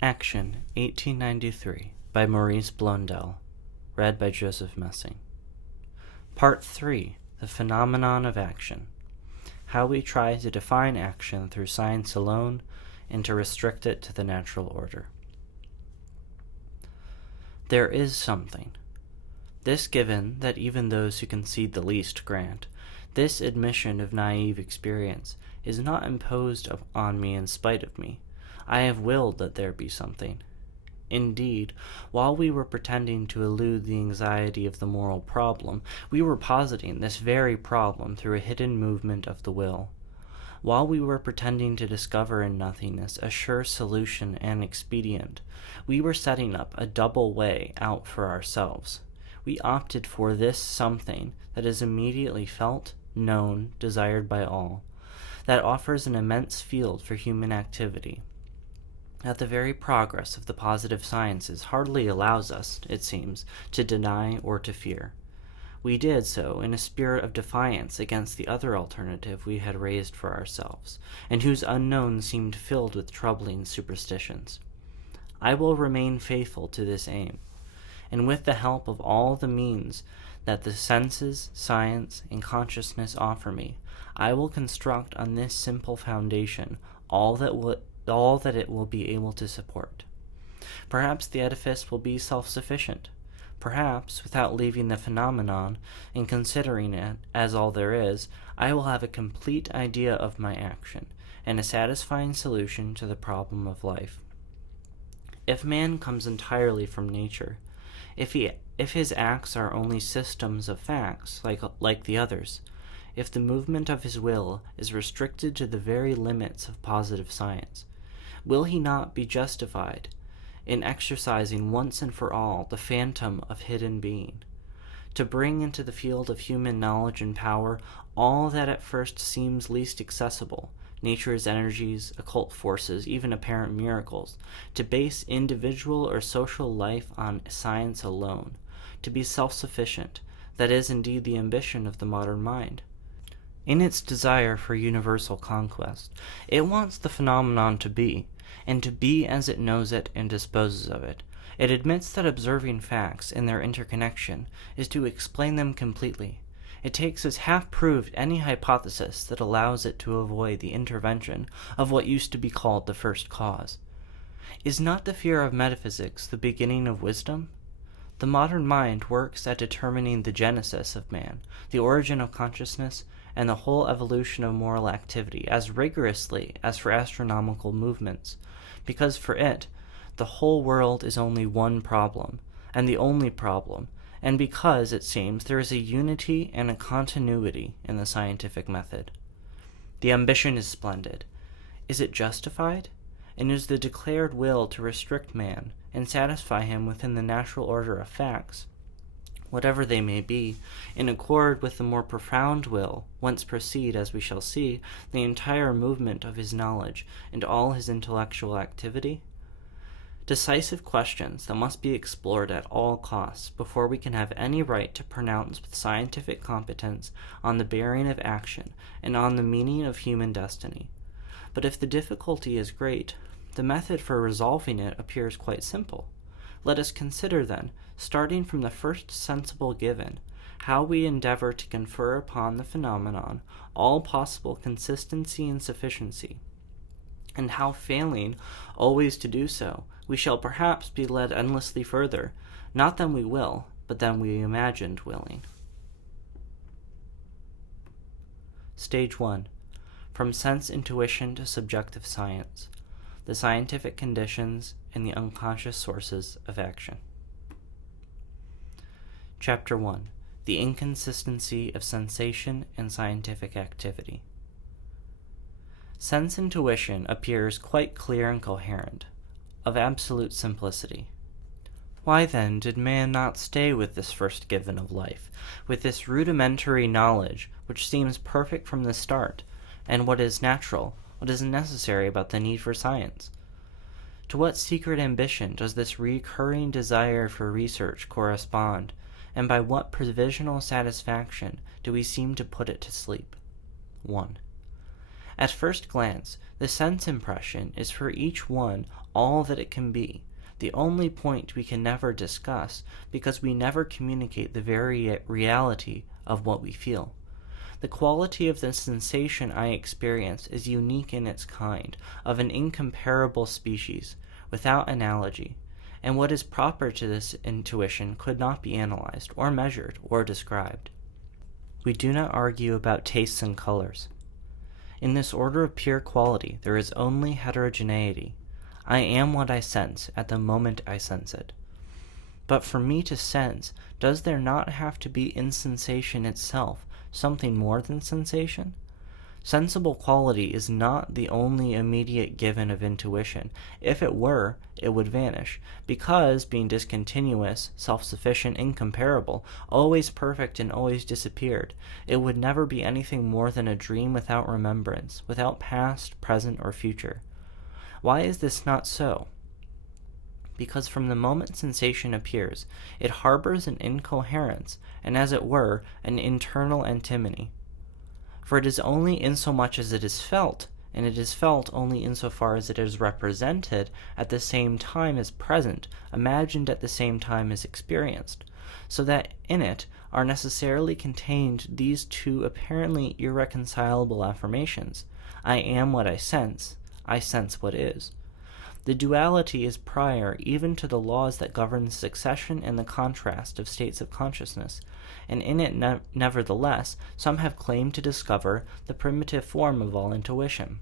Action, 1893, by Maurice Blondel. Read by Joseph Messing. Part 3, The Phenomenon of Action. How we try to define action through science alone and to restrict it to the natural order. There is something. This given that even those who concede the least grant, this admission of naive experience is not imposed on me in spite of me. I have willed that there be something. Indeed, while we were pretending to elude the anxiety of the moral problem, we were positing this very problem through a hidden movement of the will. While we were pretending to discover in nothingness a sure solution and expedient, we were setting up a double way out for ourselves. We opted for this something that is immediately felt, known, desired by all, that offers an immense field for human activity, that the very progress of the positive sciences hardly allows us, it seems, to deny or to fear. We did so in a spirit of defiance against the other alternative we had raised for ourselves, and whose unknown seemed filled with troubling superstitions. I will remain faithful to this aim, and with the help of all the means that the senses, science, and consciousness offer me, I will construct on this simple foundation all that it will be able to support. Perhaps the edifice will be self-sufficient. Perhaps, without leaving the phenomenon and considering it as all there is, I will have a complete idea of my action and a satisfying solution to the problem of life. If man comes entirely from nature, if his acts are only systems of facts like the others, if the movement of his will is restricted to the very limits of positive science, will he not be justified in exercising once and for all the phantom of hidden being, to bring into the field of human knowledge and power all that at first seems least accessible, nature's energies, occult forces, even apparent miracles, to base individual or social life on science alone, to be self-sufficient? That is indeed the ambition of the modern mind. In its desire for universal conquest, it wants the phenomenon to be, and to be as it knows it and disposes of it. It admits that observing facts in their interconnection is to explain them completely. It takes as half-proved any hypothesis that allows it to avoid the intervention of what used to be called the first cause. Is not the fear of metaphysics the beginning of wisdom? The modern mind works at determining the genesis of man, the origin of consciousness, and the whole evolution of moral activity as rigorously as for astronomical movements, because for it, the whole world is only one problem, and the only problem, and because, it seems, there is a unity and a continuity in the scientific method. The ambition is splendid. Is it justified? And is the declared will to restrict man and satisfy him within the natural order of facts, whatever they may be, in accord with the more profound will, whence proceed, as we shall see, the entire movement of his knowledge and all his intellectual activity? Decisive questions that must be explored at all costs before we can have any right to pronounce with scientific competence on the bearing of action and on the meaning of human destiny. But if the difficulty is great, the method for resolving it appears quite simple. Let us consider, then, starting from the first sensible given, how we endeavor to confer upon the phenomenon all possible consistency and sufficiency, and how, failing always to do so, we shall perhaps be led endlessly further, not than we will, but than we imagined willing. Stage 1. From sense intuition to subjective science. The scientific conditions and the unconscious sources of action. Chapter 1. The inconsistency of sensation and scientific activity. Sense intuition appears quite clear and coherent, of absolute simplicity. Why then did man not stay with this first given of life, with this rudimentary knowledge which seems perfect from the start, and what is natural, what is necessary about the need for science? To what secret ambition does this recurring desire for research correspond, and by what provisional satisfaction do we seem to put it to sleep? 1. At first glance, the sense impression is for each one all that it can be, the only point we can never discuss because we never communicate the very reality of what we feel. The quality of the sensation I experience is unique in its kind, of an incomparable species, without analogy, and what is proper to this intuition could not be analyzed, or measured, or described. We do not argue about tastes and colors. In this order of pure quality, there is only heterogeneity. I am what I sense at the moment I sense it. But for me to sense, does there not have to be in sensation itself something more than sensation? Sensible quality is not the only immediate given of intuition. If it were, it would vanish, because, being discontinuous, self-sufficient, incomparable, always perfect and always disappeared, it would never be anything more than a dream without remembrance, without past, present, or future. Why is this not so? Because from the moment sensation appears, it harbors an incoherence, and as it were, an internal antinomy. For it is only insomuch as it is felt, and it is felt only insofar as it is represented at the same time as present, imagined at the same time as experienced, so that in it are necessarily contained these two apparently irreconcilable affirmations: I am what I sense what is. The duality is prior even to the laws that govern the succession and the contrast of states of consciousness, and in it nevertheless some have claimed to discover the primitive form of all intuition.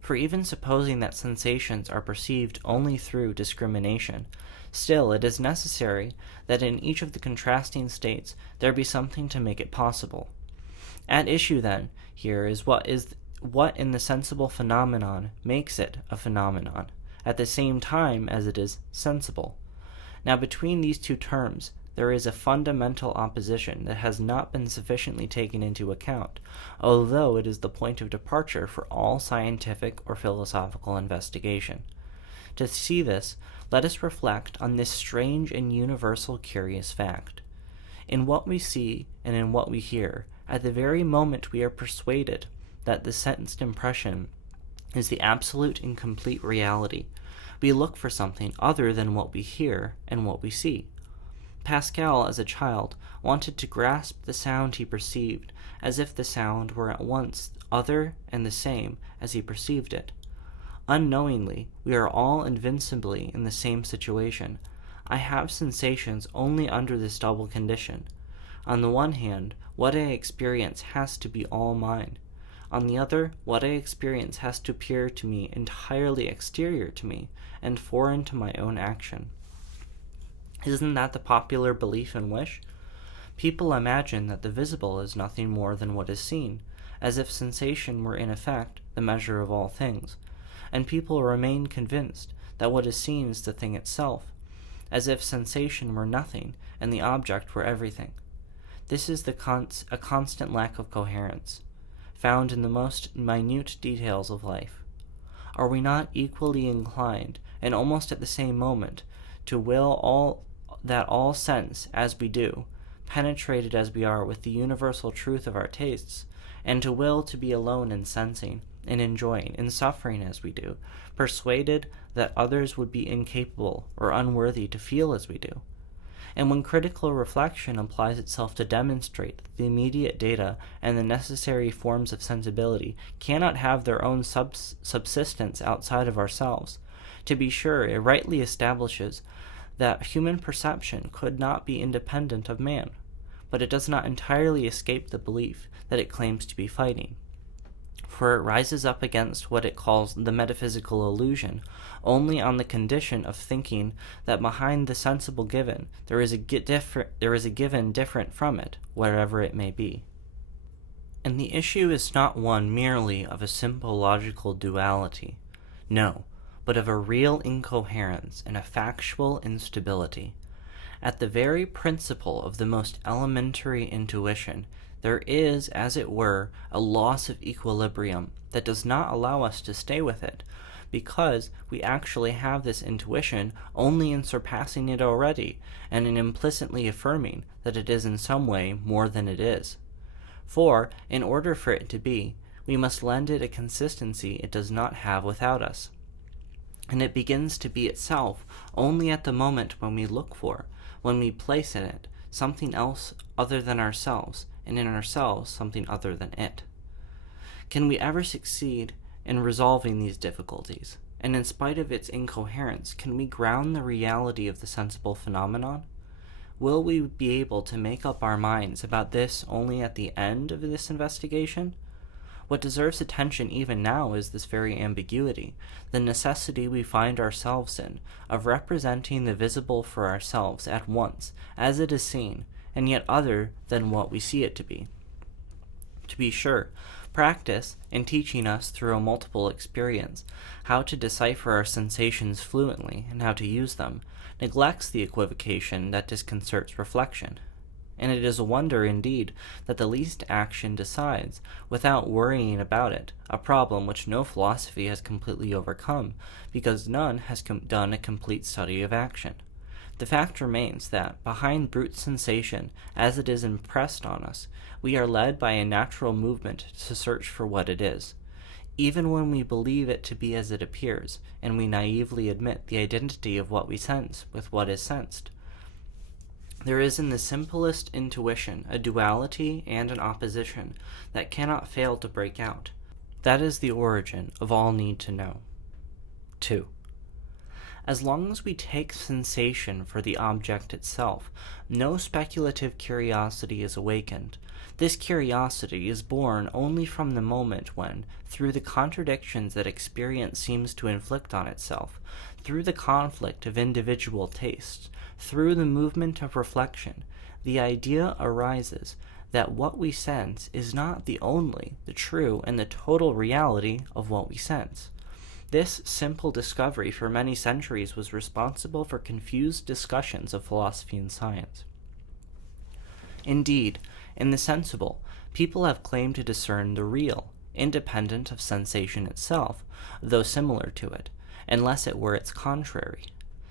For even supposing that sensations are perceived only through discrimination, still it is necessary that in each of the contrasting states there be something to make it possible. At issue, then, here is what in the sensible phenomenon makes it a phenomenon, at the same time as it is sensible. Now between these two terms there is a fundamental opposition that has not been sufficiently taken into account, although it is the point of departure for all scientific or philosophical investigation. To see this, let us reflect on this strange and universal curious fact. In what we see and in what we hear, at the very moment we are persuaded that the sensed impression is the absolute and complete reality, we look for something other than what we hear and what we see. Pascal, as a child, wanted to grasp the sound he perceived, as if the sound were at once other and the same as he perceived it. Unknowingly, we are all invincibly in the same situation. I have sensations only under this double condition. On the one hand, what I experience has to be all mine. On the other, what I experience has to appear to me entirely exterior to me and foreign to my own action. Isn't that the popular belief and wish? People imagine that the visible is nothing more than what is seen, as if sensation were in effect the measure of all things, and people remain convinced that what is seen is the thing itself, as if sensation were nothing and the object were everything. This is a constant lack of coherence, found in the most minute details of life. Are we not equally inclined, and almost at the same moment, to will all sense, as we do, penetrated as we are with the universal truth of our tastes, and to will to be alone in sensing, in enjoying, in suffering as we do, persuaded that others would be incapable or unworthy to feel as we do? And when critical reflection applies itself to demonstrate that the immediate data and the necessary forms of sensibility cannot have their own subsistence outside of ourselves, to be sure it rightly establishes that human perception could not be independent of man, but it does not entirely escape the belief that it claims to be fighting. For it rises up against what it calls the metaphysical illusion only on the condition of thinking that behind the sensible given there is a given different from it, wherever it may be. And the issue is not one merely of a simple logical duality, no, but of a real incoherence and a factual instability. At the very principle of the most elementary intuition, there is, as it were, a loss of equilibrium that does not allow us to stay with it, because we actually have this intuition only in surpassing it already, and in implicitly affirming that it is in some way more than it is. For, in order for it to be, We must lend it a consistency it does not have without us. And it begins to be itself only at the moment when we look for, when we place in it, something else other than ourselves, and in ourselves something other than it. Can we ever succeed in resolving these difficulties? And in spite of its incoherence, can we ground the reality of the sensible phenomenon? Will we be able to make up our minds about this only at the end of this investigation? What deserves attention even now is this very ambiguity, the necessity we find ourselves in of representing the visible for ourselves at once, as it is seen, and yet other than what we see it to be. To be sure, practice, in teaching us through a multiple experience how to decipher our sensations fluently and how to use them, neglects the equivocation that disconcerts reflection. And it is a wonder indeed that the least action decides, without worrying about it, a problem which no philosophy has completely overcome, because none has done a complete study of action. The fact remains that, behind brute sensation, as it is impressed on us, we are led by a natural movement to search for what it is. Even when we believe it to be as it appears, and we naively admit the identity of what we sense with what is sensed, there is in the simplest intuition a duality and an opposition that cannot fail to break out. That is the origin of all need to know. 2. As long as we take sensation for the object itself, no speculative curiosity is awakened. This curiosity is born only from the moment when, through the contradictions that experience seems to inflict on itself, through the conflict of individual tastes, through the movement of reflection, the idea arises that what we sense is not the only, the true, and the total reality of what we sense. This simple discovery for many centuries was responsible for confused discussions of philosophy and science. Indeed, in the sensible, people have claimed to discern the real, independent of sensation itself, though similar to it, unless it were its contrary.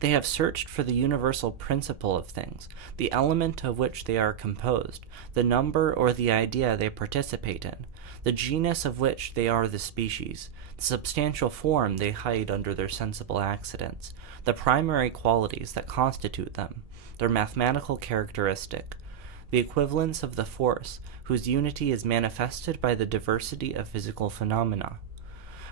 They have searched for the universal principle of things, the element of which they are composed, the number or the idea they participate in, the genus of which they are the species, the substantial form they hide under their sensible accidents, the primary qualities that constitute them, their mathematical characteristic, the equivalence of the force whose unity is manifested by the diversity of physical phenomena.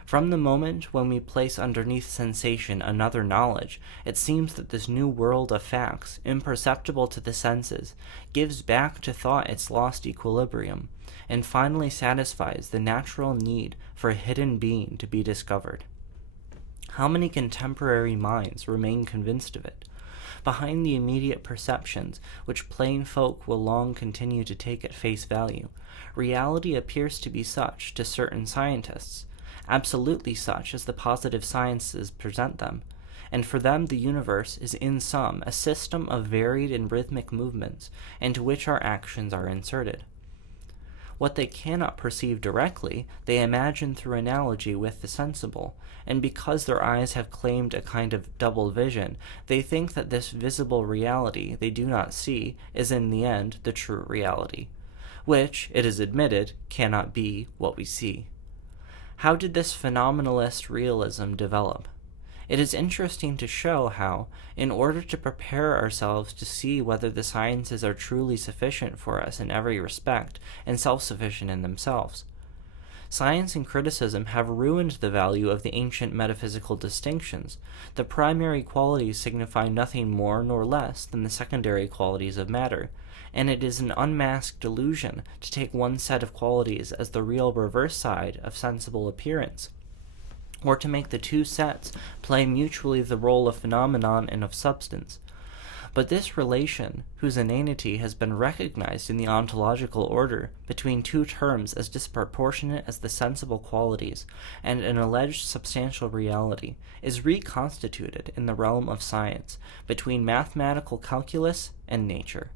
From the moment when we place underneath sensation another knowledge, it seems that this new world of facts, imperceptible to the senses, gives back to thought its lost equilibrium, and finally satisfies the natural need for a hidden being to be discovered. How many contemporary minds remain convinced of it? Behind the immediate perceptions, which plain folk will long continue to take at face value, reality appears to be such to certain scientists, absolutely such as the positive sciences present them, and for them the universe is in sum a system of varied and rhythmic movements into which our actions are inserted. What they cannot perceive directly, they imagine through analogy with the sensible, and because their eyes have claimed a kind of double vision, they think that this visible reality they do not see is in the end the true reality, which, it is admitted, cannot be what we see. How did this phenomenalist realism develop? It is interesting to show how, in order to prepare ourselves to see whether the sciences are truly sufficient for us in every respect and self-sufficient in themselves, science and criticism have ruined the value of the ancient metaphysical distinctions. The primary qualities signify nothing more nor less than the secondary qualities of matter, and it is an unmasked delusion to take one set of qualities as the real reverse side of sensible appearance, or to make the two sets play mutually the role of phenomenon and of substance. But this relation, whose inanity has been recognized in the ontological order between two terms as disproportionate as the sensible qualities and an alleged substantial reality, is reconstituted in the realm of science between mathematical calculus and nature.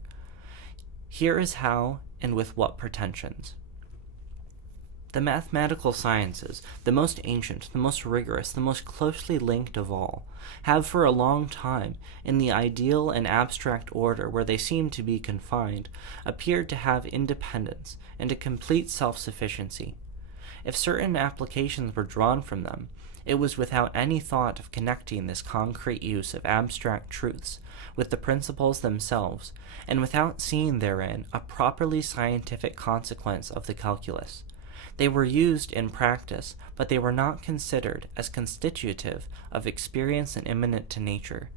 Here is how and with what pretensions. The mathematical sciences, the most ancient, the most rigorous, the most closely linked of all, have for a long time, in the ideal and abstract order where they seem to be confined, appeared to have independence and a complete self-sufficiency. if certain applications were drawn from them, it was without any thought of connecting this concrete use of abstract truths with the principles themselves, and without seeing therein a properly scientific consequence of the calculus. They were used in practice, but they were not considered as constitutive of experience and immanent to nature.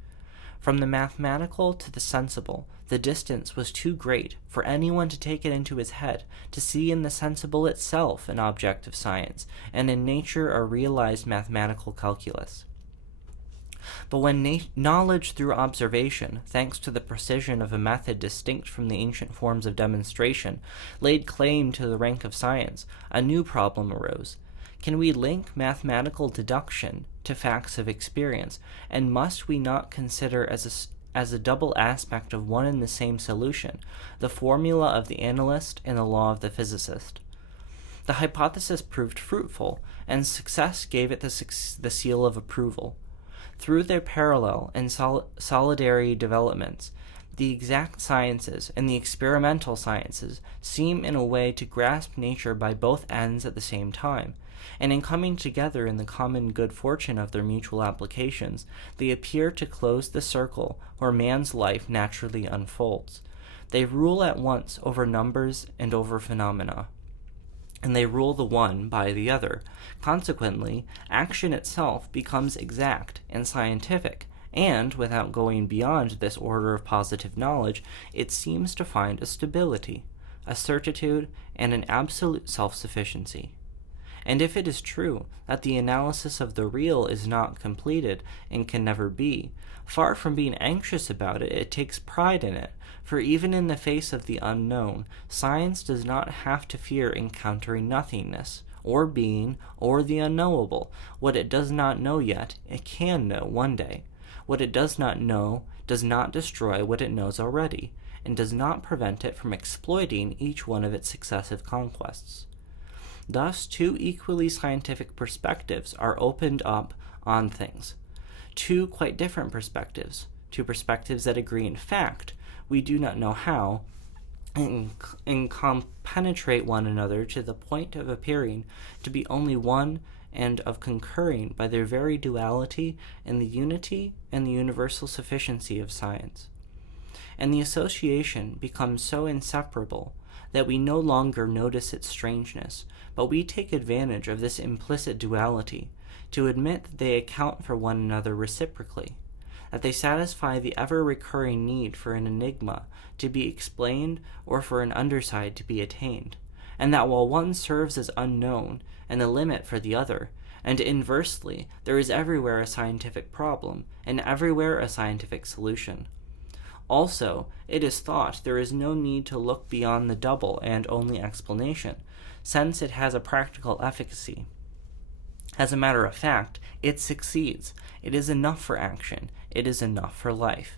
From the mathematical to the sensible, the distance was too great for anyone to take it into his head to see in the sensible itself an object of science, and in nature a realized mathematical calculus. But when knowledge through observation, thanks to the precision of a method distinct from the ancient forms of demonstration, laid claim to the rank of science, a new problem arose. Can we link mathematical deduction to facts of experience, and must we not consider as a double aspect of one and the same solution, the formula of the analyst and the law of the physicist? The hypothesis proved fruitful, and success gave it the seal of approval. Through their parallel and solidary developments, the exact sciences and the experimental sciences seem in a way to grasp nature by both ends at the same time, and in coming together in the common good fortune of their mutual applications, they appear to close the circle where man's life naturally unfolds. They rule at once over numbers and over phenomena, and they rule the one by the other. Consequently, action itself becomes exact and scientific, and, without going beyond this order of positive knowledge, it seems to find a stability, a certitude, and an absolute self-sufficiency. And if it is true that the analysis of the real is not completed and can never be, far from being anxious about it, it takes pride in it, for even in the face of the unknown, science does not have to fear encountering nothingness, or being, or the unknowable. What it does not know yet, it can know one day. What it does not know does not destroy what it knows already, and does not prevent it from exploiting each one of its successive conquests. Thus, two equally scientific perspectives are opened up on things. Two quite different perspectives, two perspectives that agree in fact, we do not know how, and compenetrate one another to the point of appearing to be only one and of concurring by their very duality in the unity and the universal sufficiency of science. And the association becomes so inseparable that we no longer notice its strangeness, but we take advantage of this implicit duality to admit that they account for one another reciprocally, that they satisfy the ever-recurring need for an enigma to be explained or for an underside to be attained, and that while one serves as unknown and a limit for the other, and inversely, there is everywhere a scientific problem, and everywhere a scientific solution. Also, it is thought there is no need to look beyond the double and only explanation, since it has a practical efficacy. As a matter of fact, it succeeds. It is enough for action. It is enough for life.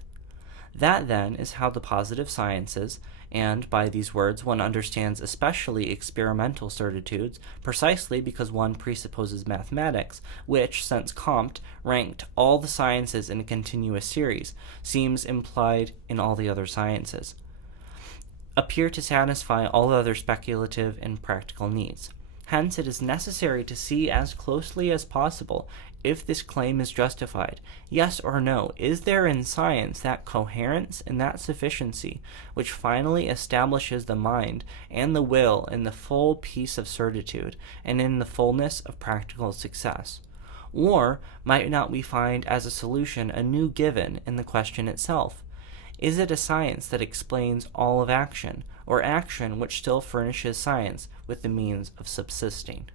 That, then, is how the positive sciences, and by these words one understands especially experimental certitudes, precisely because one presupposes mathematics, which, since Comte ranked all the sciences in a continuous series, seems implied in all the other sciences, appear to satisfy all other speculative and practical needs. Hence, it is necessary to see as closely as possible if this claim is justified. Yes or no, is there in science that coherence and that sufficiency which finally establishes the mind and the will in the full peace of certitude and in the fullness of practical success? Or might not we find as a solution a new given in the question itself? Is it a science that explains all of action, or action which still furnishes science with the means of subsisting?